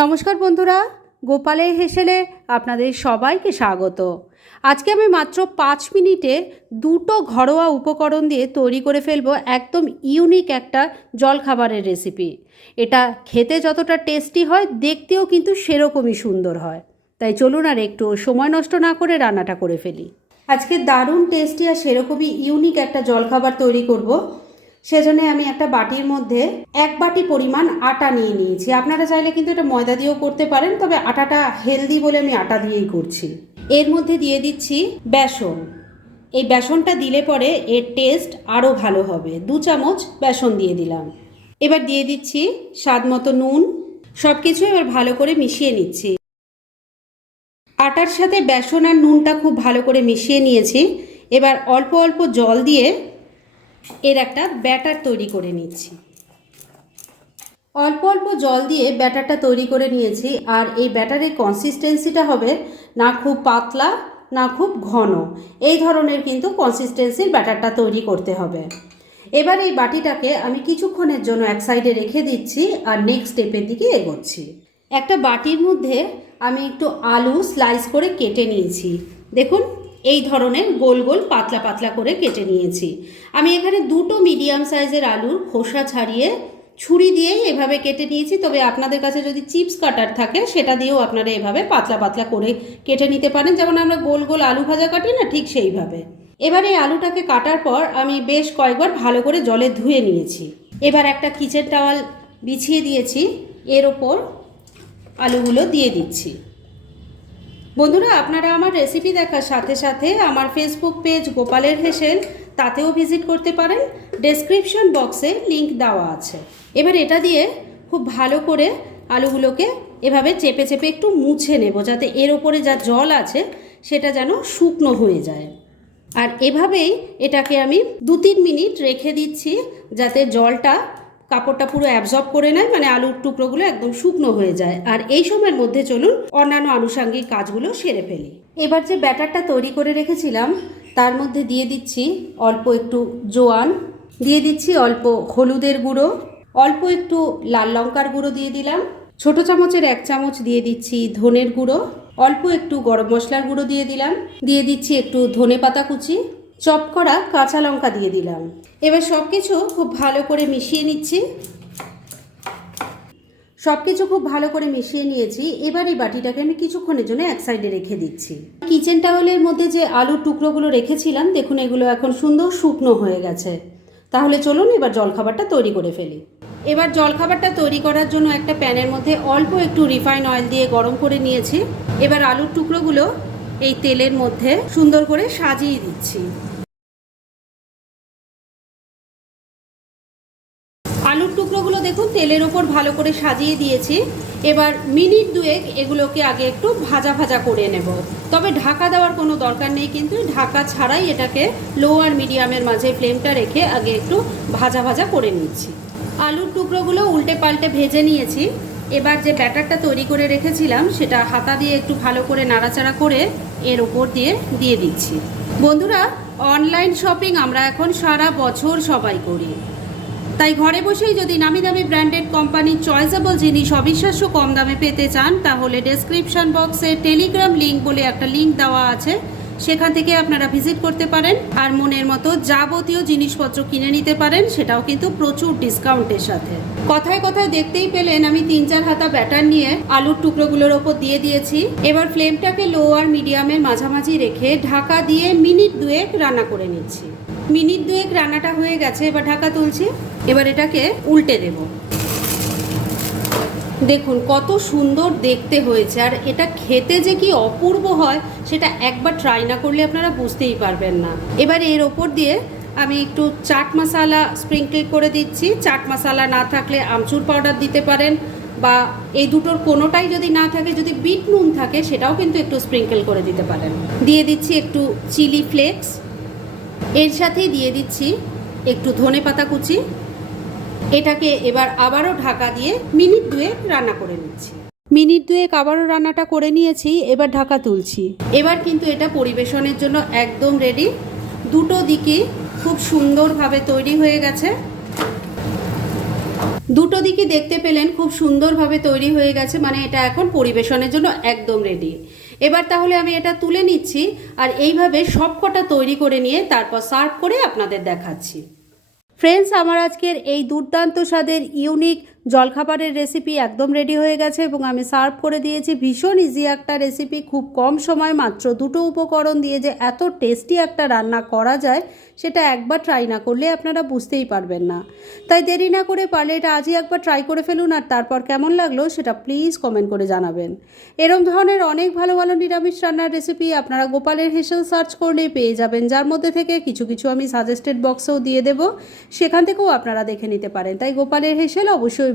নমস্কার বন্ধুরা, গোপালে হেসেলে আপনাদের সবাইকে স্বাগত। আজকে আমি মাত্র পাঁচ মিনিটে দুটো ঘরোয়া উপকরণ দিয়ে তৈরি করে ফেলব একদম ইউনিক একটা জলখাবারের রেসিপি। এটা খেতে যতটা টেস্টি হয়, দেখতেও কিন্তু সেরকমই সুন্দর হয়। তাই চলুন আর একটু সময় নষ্ট না করে রান্নাটা করে ফেলি। আজকে দারুণ টেস্টি আর সেরকমই ইউনিক একটা জলখাবার তৈরি করব। সেজন্য আমি একটা বাটির মধ্যে এক বাটি পরিমাণ আটা নিয়ে নিয়েছি। আপনারা চাইলে কিন্তু এটা ময়দা দিয়েও করতে পারেন, তবে আটাটা হেলদি বলে আমি আটা দিয়েই করছি। এর মধ্যে দিয়ে দিচ্ছি বেসন। এই বেসনটা দিলে পরে এর টেস্ট আরও ভালো হবে। দু চামচ বেসন দিয়ে দিলাম। এবার দিয়ে দিচ্ছি স্বাদ মতো নুন। সব কিছু এবার ভালো করে মিশিয়ে নিচ্ছি। আটার সাথে বেসন আর নুনটা খুব ভালো করে মিশিয়ে নিয়েছি। এবার অল্প অল্প জল দিয়ে এর একটা ব্যাটার তৈরি করে নিচ্ছি। অল্প অল্প জল দিয়ে ব্যাটারটা তৈরি করে নিয়েছি আর এই ব্যাটারের কনসিস্টেন্সিটা হবে না খুব পাতলা, না খুব ঘন। এই ধরনের কিন্তু কনসিস্টেন্সির ব্যাটারটা তৈরি করতে হবে। এবার এই বাটিটাকে আমি কিছুক্ষণের জন্য এক সাইডে রেখে দিচ্ছি আর নেক্সট স্টেপের দিকে এগোচ্ছি। একটা বাটির মধ্যে আমি একটু আলু স্লাইস করে কেটে নিয়েছি। দেখুন এই ধরনের গোল গোল পাতলা পাতলা করে কেটে নিয়েছি। আমি এখানে দুটো মিডিয়াম সাইজের আলুর খোসা ছাড়িয়ে ছুরি দিয়েই এভাবে কেটে নিয়েছি, তবে আপনাদের কাছে যদি চিপস কাটার থাকে, সেটা দিয়েও আপনারা এভাবে পাতলা পাতলা করে কেটে নিতে পারেন। যেমন আমরা গোল গোল আলু ভাজা কাটি না, ঠিক সেইভাবে। এবার এই আলুটাকে কাটার পর আমি বেশ কয়েকবার ভালো করে জলে ধুয়ে নিয়েছি। এবার একটা কিচেন টাওয়াল বিছিয়ে দিয়েছি, এর ওপর আলুগুলো দিয়ে দিচ্ছি। বন্ধুরা, আপনারা আমার রেসিপি দেখার সাথে সাথে আমার ফেসবুক পেজ গোপালের হেসেল, তাতেও ভিজিট করতে পারেন। ডেসক্রিপশন বক্সে লিংক দেওয়া আছে। এবার এটা দিয়ে খুব ভালো করে আলুগুলোকে এভাবে চেপে চেপে একটু মুছে নেব, যাতে এর ওপরে যা জল আছে সেটা যেন শুকনো হয়ে যায়। আর এভাবেই এটাকে আমি দু তিন মিনিট রেখে দিচ্ছি, যাতে জলটা কাপড়টা পুরো অ্যাবজর্ব করে নেয় মানে আলুর টুকরোগুলো একদম শুকনো হয়ে যায়। আর এই সময়ের মধ্যে চলুন অন্যান্য আনুষাঙ্গিক কাজগুলো সেরে ফেলি। এবার যে ব্যাটারটা তৈরি করে রেখেছিলাম, তার মধ্যে দিয়ে দিচ্ছি অল্প একটু জোয়ান, দিয়ে দিচ্ছি অল্প হলুদের গুঁড়ো, অল্প একটু লাল লঙ্কার গুঁড়ো দিয়ে দিলাম, ছোট চামচের এক চামচ দিয়ে দিচ্ছি ধনের গুঁড়ো, অল্প একটু গরম মশলার গুঁড়ো দিয়ে দিলাম, দিয়ে দিচ্ছি একটু ধনে পাতা কুচি চপ করা কাঁচা লঙ্কা দিয়ে দিলাম। এবার সব কিছু খুব ভালো করে মিশিয়ে নিচ্ছি। সব কিছু খুব ভালো করে মিশিয়ে নিয়েছি। এবার এই বাটিটাকে আমি কিছুক্ষণের জন্য এক সাইডে রেখে দিচ্ছি। কিচেন টাওয়েলের মধ্যে যে আলুর টুকরোগুলো রেখেছিলাম, দেখুন এগুলো এখন সুন্দর শুকনো হয়ে গেছে। তাহলে চলুন এবার জলখাবারটা তৈরি করে ফেলি। এবার জলখাবারটা তৈরি করার জন্য একটা প্যানের মধ্যে অল্প একটু রিফাইন অয়েল দিয়ে গরম করে নিয়েছি। এবার আলুর টুকরোগুলো এই তেলের মধ্যে সুন্দর করে সাজিয়ে দিচ্ছি। আলুর টুকরোগুলো দেখুন, তেলের ওপর ভালো করে সাজিয়ে দিয়েছি। এবার মিনিট দুয়েক এগুলোকে আগে একটু ভাজা ভাজা করে নেব। তবে ঢাকা দেওয়ার কোনো দরকার নেই কিন্তু ঢাকা ছাড়াই এটাকে লো আর মিডিয়ামের মাঝে ফ্লেমটা রেখে আগে একটু ভাজা ভাজা করে নিচ্ছি। আলুর টুকরোগুলো উল্টে পাল্টে ভেজে নিয়েছি। এবার যে ব্যাটারটা তৈরি করে রেখেছিলাম, সেটা হাতা দিয়ে একটু ভালো করে নাড়াচাড়া করে এর ওপর দিয়ে দিয়ে দিচ্ছি। বন্ধুরা অনলাইন শপিং আমরা এখন সারা বছর সবাই করি। তাই ঘরে বসেই যদি নামি দামি ব্র্যান্ডেড কোম্পানির চয়েসেবল জিনিস অবিশ্বাস্য কম দামে পেতে চান, তাহলে ডেসক্রিপশন বক্সে টেলিগ্রাম লিঙ্ক বলে একটা লিঙ্ক দেওয়া আছে। সেখান থেকে আপনারা ভিজিট করতে পারেন আর মনের মতো যাবতীয় জিনিসপত্র কিনে নিতে পারেন, সেটাও কিন্তু প্রচুর ডিসকাউন্টের সাথে। কথায় কথায় দেখতেই পেলেন আমি তিন চার হাতা ব্যাটার নিয়ে আলুর টুকরোগুলোর ওপর দিয়ে দিয়েছি। এবার ফ্লেমটাকে লো আর মিডিয়ামের মাঝামাঝি রেখে ঢাকা দিয়ে মিনিট দুয়েক রান্না করে নিচ্ছি। মিনিট দুয়েক রান্নাটা হয়ে গেছে, এবার ঢাকা তুলছি। এবার এটাকে উল্টে দেব। দেখুন, কত সুন্দর দেখতে হয়েছে। আর এটা খেতে যে কি অপূর্ব হয়, সেটা একবার ট্রাই না করলে আপনারা বুঝতেই পারবেন না। এবার এর ওপর দিয়ে আমি একটু চাট মশালা স্প্রিঙ্কেল করে দিচ্ছি। চাট মশালা না থাকলে আমচুর পাউডার দিতে পারেন বা এই দুটোর কোনোটাই যদি না থাকে, যদি বিট নুন থাকে, সেটাও কিন্তু একটু স্প্রিঙ্কেল করে দিতে পারেন। দিয়ে দিচ্ছি একটু চিলি ফ্লেক্স এর সাথেই দিয়ে দিচ্ছি একটু ধনে পাতা কুচি। এটাকে এবার আবারও ঢাকা দিয়ে মিনিট দুয়েক রান্না করে নিচ্ছি। মিনিট দুয়েক আবারও রান্নাটা করে নিয়েছি, এবার ঢাকা তুলছি। এবার কিন্তু এটা পরিবেশনের জন্য একদম রেডি দুটো দিকে খুব সুন্দরভাবে তৈরি হয়ে গেছে। দুটো দিকই দেখতে পেলেন খুব সুন্দরভাবে তৈরি হয়ে গেছে মানে এটা এখন পরিবেশনের জন্য একদম রেডি এবার তাহলে আমি এটা তুলে নিচ্ছি আর এইভাবে সবকটা তৈরি করে নিয়ে তারপর সার্ভ করে আপনাদের দেখাচ্ছি। ফ্রেন্ডস আমার আজকের এই দুর্দান্ত স্বাদের ইউনিক জলখাবারের রেসিপি একদম রেডি হয়ে গেছে এবং আমি সার্ভ করে দিয়েছি। ভীষণ ইজি একটা রেসিপি খুব কম সময়, মাত্র দুটো উপকরণ দিয়ে যে এত টেস্টি একটা রান্না করা যায়, সেটা একবার ট্রাই না করলে আপনারা বুঝতেই পারবেন না। তাই দেরি না করে পারলে এটা আজই একবার ট্রাই করে ফেলুন আর তারপর কেমন লাগল সেটা প্লিজ কমেন্ট করে জানাবেন। এরম ধরনের অনেক ভালো ভালো নিরামিষ রান্নার রেসিপি আপনারা গোপালের হেসেল সার্চ করলেই পেয়ে যাবেন, যার মধ্যে থেকে কিছু কিছু আমি সাজেস্টেড বক্সেও দিয়ে দেবো, সেখান থেকেও আপনারা দেখে নিতে পারেন। তাই গোপালের হেসেল অবশ্যই